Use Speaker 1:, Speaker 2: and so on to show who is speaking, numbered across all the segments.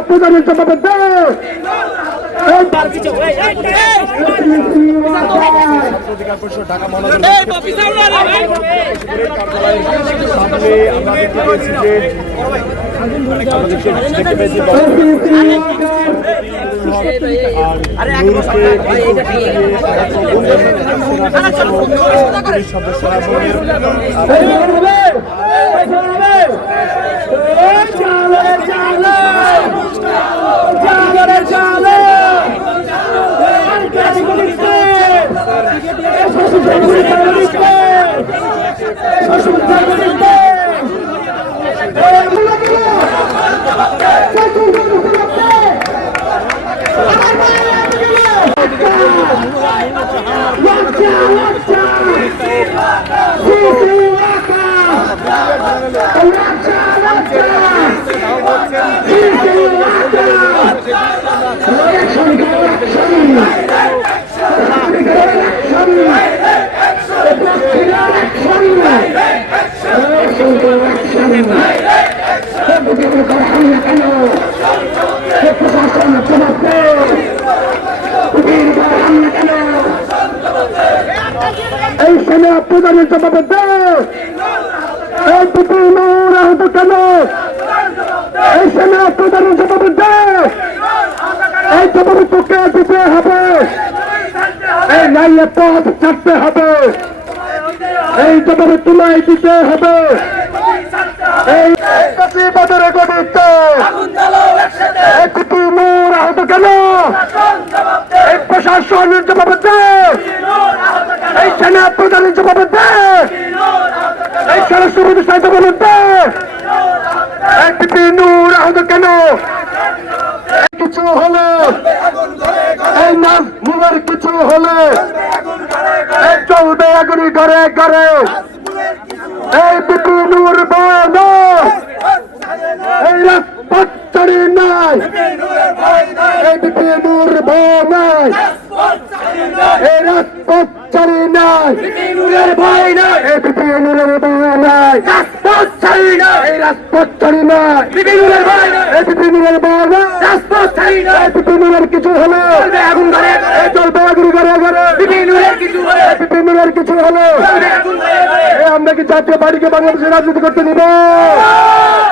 Speaker 1: প্রধানের জবাব দে এই
Speaker 2: অধিকার পরিষদ ঢাকা মহানগর সামনে আমরা দেখতে পেয়েছি যে আমরা দেখতে- দেখতে পেয়েছি আর নুরুলকে পুলিশ সদস্যরা
Speaker 1: এই সেনা প্রধানের জবাব এই পিপি নূর আহত কেন এই সেনা প্রধানের জবাব এই জবাব তোকে দিতে হবে? এই নাইয়ে পথ ছাড়তে হবে। এই জবাবে তুলাই দিতে হবে। এই কসিবাদের গণিত পিপি নূর আহত কেন এই প্রশাসনের জবাব দে এই সেনা প্রধানের জবাব দে এই স্বরাষ্ট্র প্রতিষ্ঠান জবাব দে এই পিপি নূর আহত কেন? কিছু হলে এই নাম মুমের কিছু হলে। চলবে আগুনি ঘরে ঘরে। এই পিপি নূর বন এই রাজপথ চড়ি নাই। এই পিপি নূর এই রাজপথ চড়ি নাই। ভয় নাই এই পিপি নূরের ভয় নাই। রাজপথ চড়ি নাই। এই রাজপথ নাই। নূরের ভয় নাই। এই পিপি নূরের ভয় নাই। রাজপথ চড়ি নাই। এই নূরের কিছু হলো। চলবে আগুন ঘরে এই চলবে আগুন ঘরে ঘরে নূরের কিছু হলো। নূরের কিছু এই আমরা কি জাতীয় পার্টিকে বাংলাদেশে রাজনীতি করতে নিব? এই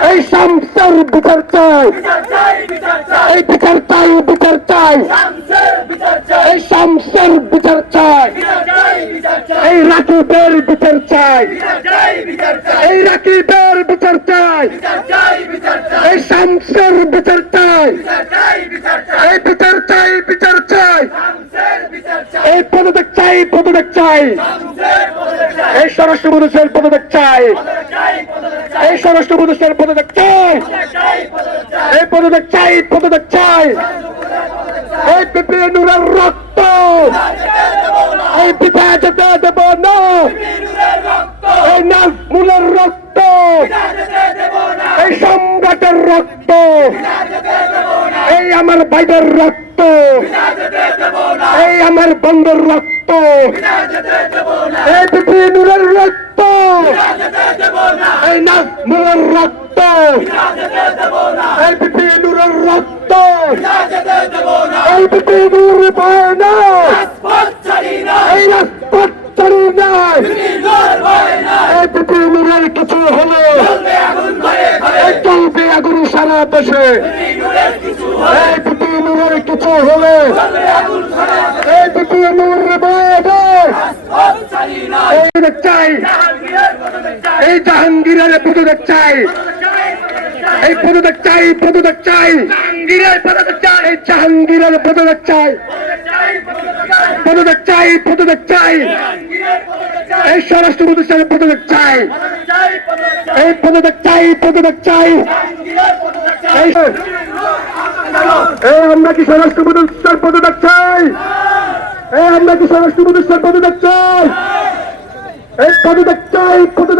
Speaker 1: এই শামসার বিচার চাই এই বিচার চাই বিচার চাই এই শামসার বিচার চাই এই রাকিবের বিচার চাই এই রাকিবের বিচার চাই এই শামসের বিচার চাই এই বিচার চাই বিচার চাই এই পদত্যাগ চাই পদত্যাগ চাই এই স্বরাষ্ট্র প্রদেশের পদত্যাগ চাই। এই স্বরাষ্ট্র প্রদেশের পদত্যাগ চাই। এই পদত্যাগ চাই পদত্যাগ চাই। এই পিপি নুরের রক্ত। এই পিতা যেতে দেব না। এই নাজমুলের রক্ত। এই সম্রাটের রক্ত। এই আমার ভাইদের রক্ত। এই আমার বন্ধুর রক্ত। এই পিপি রক্ত। এই নাজমুলের রক্ত। এই পিপি রক্ত। এই পিপি না। এই রাজপথ নাই এই পিপি কিছু হলো। চলবে আগুন সারা দেশে। এই পিপি কিছু হলো এই পদক চাই, এই জাহাঙ্গীরের পদক চাই। এই পদক চাই পদক চাই। এই জাহাঙ্গীরের পদক চাই। পদক চাই পদক চাই। এই স্বরাষ্ট্র প্রতিষ্ঠানের পদক চাই। এই পদক চাই পদক চাই। এই আমরা কি স্বরাষ্ট্র প্রতিষ্ঠার পদক চাই? এই আমরা কি স্বরাষ্ট্র প্রতিষ্ঠার পদত্যাগ চাই? এই পদত্যাগ চাই, পদত্যাগ